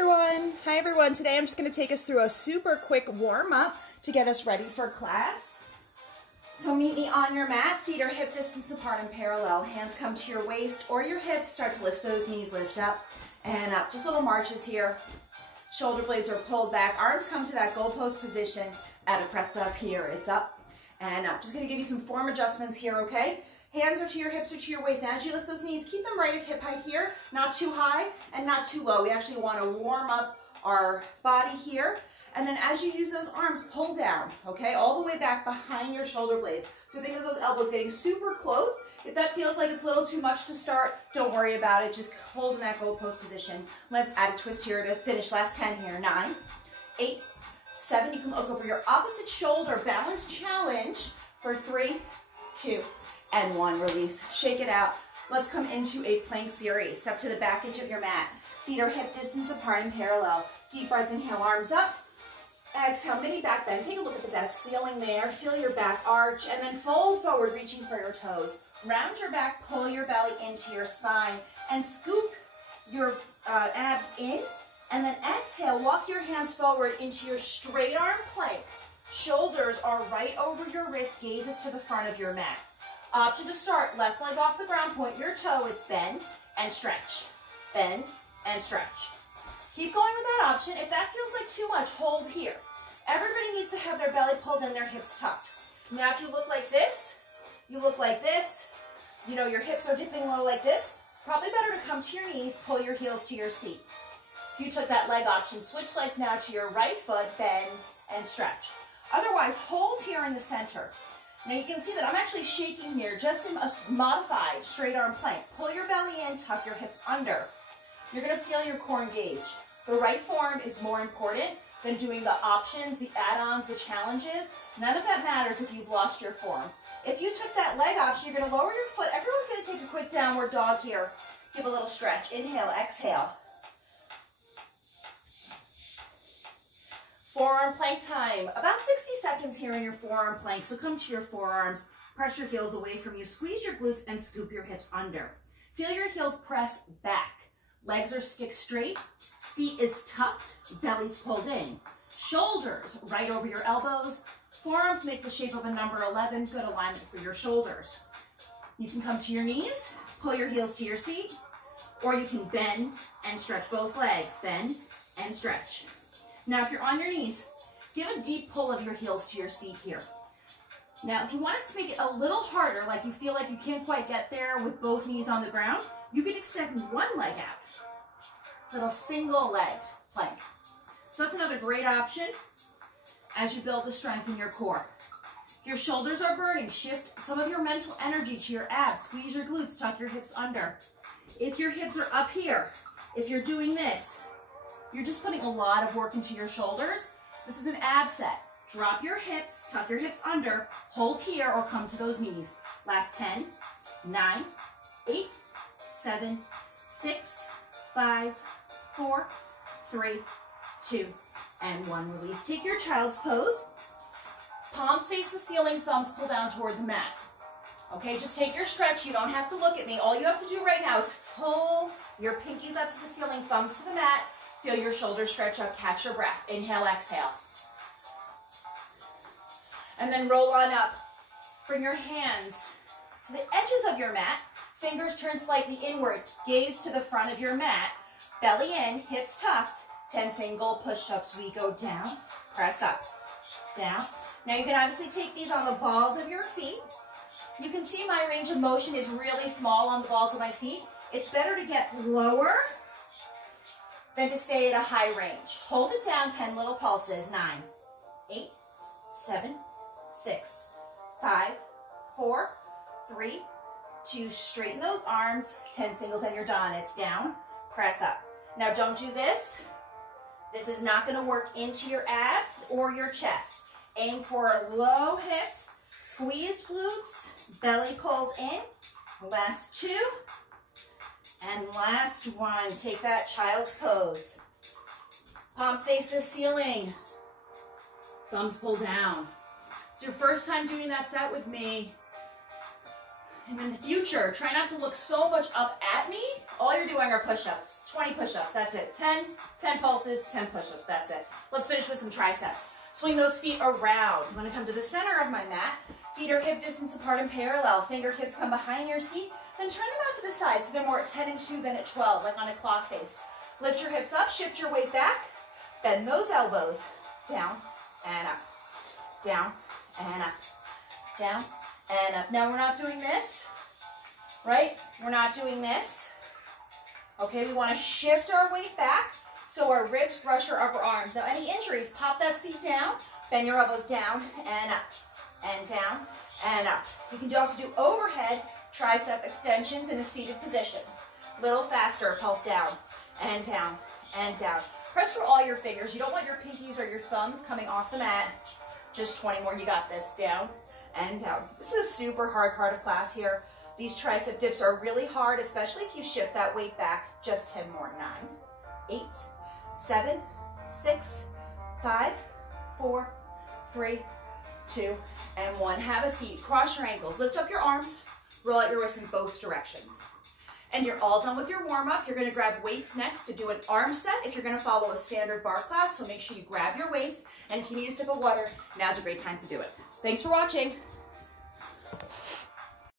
Hi everyone. Today I'm just going to take us through a super quick warm-up to get us ready for class. So meet me on your mat, feet are hip distance apart and parallel. Hands come to your waist or your hips. Start to lift those knees, lift up and up. Just little marches here. Shoulder blades are pulled back. Arms come to that goalpost position at a press up here. It's up and up. Just going to give you some form adjustments here, okay? Hands are to your hips or to your waist. Now as you lift those knees, keep them right at hip height here, not too high and not too low. We actually want to warm up our body here. And then as you use those arms, pull down, okay, all the way back behind your shoulder blades. So think of those elbows getting super close. If that feels like it's a little too much to start, don't worry about it. Just hold in that goalpost position. Let's add a twist here to finish. Last 10 here. 9, 8, 7. You can look over your opposite shoulder. Balance challenge for 3, 2, and 1. Release. Shake it out. Let's come into a plank series. Step to the back edge of your mat. Feet are hip distance apart and parallel. Deep breath, inhale, arms up. Exhale, mini back bend. Take a look at that ceiling there. Feel your back arch and then fold forward, reaching for your toes. Round your back, pull your belly into your spine and scoop your abs in. And then exhale, walk your hands forward into your straight arm plank. Shoulders are right over your wrist, gazes to the front of your mat. Option to start, left leg off the ground, point your toe, it's bend and stretch. Bend and stretch. Keep going with that option. If that feels like too much, hold here. Everybody needs to have their belly pulled and their hips tucked. Now if you look like this, you look like this, you know your hips are dipping low like this, probably better to come to your knees, pull your heels to your seat. If you took that leg option, switch legs now to your right foot, bend and stretch. Otherwise, hold here in the center. Now you can see that I'm actually shaking here, just in a modified straight arm plank. Pull your belly in, tuck your hips under. You're going to feel your core engage. The right form is more important than doing the options, the add-ons, the challenges. None of that matters if you've lost your form. If you took that leg option, you're going to lower your foot. Everyone's going to take a quick downward dog here. Give a little stretch. Inhale, exhale. Forearm plank time. About 60 seconds here in your forearm plank. So come to your forearms, press your heels away from you, squeeze your glutes and scoop your hips under. Feel your heels press back. Legs are stick straight, seat is tucked, belly's pulled in. Shoulders right over your elbows. Forearms make the shape of a number 11, good alignment for your shoulders. You can come to your knees, pull your heels to your seat, or you can bend and stretch both legs. Bend and stretch. Now if you're on your knees, give a deep pull of your heels to your seat here. Now if you want it to make it a little harder, like you feel like you can't quite get there with both knees on the ground, you can extend one leg out. Little single leg plank. So that's another great option as you build the strength in your core. If your shoulders are burning, shift some of your mental energy to your abs. Squeeze your glutes, tuck your hips under. If your hips are up here, if you're doing this, you're just putting a lot of work into your shoulders. This is an ab set. Drop your hips, tuck your hips under, hold here or come to those knees. Last 10, 9, 8, 7, 6, 5, 4, 3, 2, and 1. Release. Take your child's pose. Palms face the ceiling, thumbs pull down toward the mat. Okay, just take your stretch. You don't have to look at me. All you have to do right now is pull your pinkies up to the ceiling, thumbs to the mat. Feel your shoulders stretch up. Catch your breath. Inhale, exhale. And then roll on up. Bring your hands to the edges of your mat. Fingers turn slightly inward. Gaze to the front of your mat. Belly in, hips tucked. 10 single push-ups. We go down, press up, down. Now you can obviously take these on the balls of your feet. You can see my range of motion is really small on the balls of my feet. It's better to get lower than to stay at a high range. Hold it down, 10 little pulses. 9, 8, 7, 6, 5, 4, 3, 2. Straighten those arms. 10 singles and you're done. It's down, press up. Now don't do this. This is not going to work into your abs or your chest. Aim for low hips, squeeze glutes, belly pulled in. Last 2. And last 1. Take that child's pose. Palms face the ceiling. Thumbs pull down. It's your first time doing that set with me. And in the future, try not to look so much up at me. All you're doing are push-ups. 20 push-ups, that's it. 10 pulses, 10 push-ups, that's it. Let's finish with some triceps. Swing those feet around. I'm gonna come to the center of my mat. Feet are hip distance apart and parallel. Fingertips come behind your seat. Then turn them out to the side so they're more at 10 and 2 than at 12, like on a clock face. Lift your hips up, shift your weight back. Bend those elbows. Down and up. Down and up. Down and up. Now we're not doing this, right? We're not doing this. Okay, we want to shift our weight back so our ribs brush our upper arms. Now any injuries, pop that seat down, bend your elbows down and up, and down and up. You can also do overhead tricep extensions in a seated position. A little faster, pulse down and down and down. Press through all your fingers. You don't want your pinkies or your thumbs coming off the mat. Just 20 more, you got this. Down and down. This is a super hard part of class here. These tricep dips are really hard, especially if you shift that weight back. Just 10 more. 9, 8, 7, 6, 5, 4, 3, 2, and 1. Have a seat. Cross your ankles. Lift up your arms. Roll out your wrists in both directions. And you're all done with your warm-up. You're going to grab weights next to do an arm set if you're going to follow a standard bar class. So make sure you grab your weights. And if you need a sip of water, now's a great time to do it. Thanks for watching.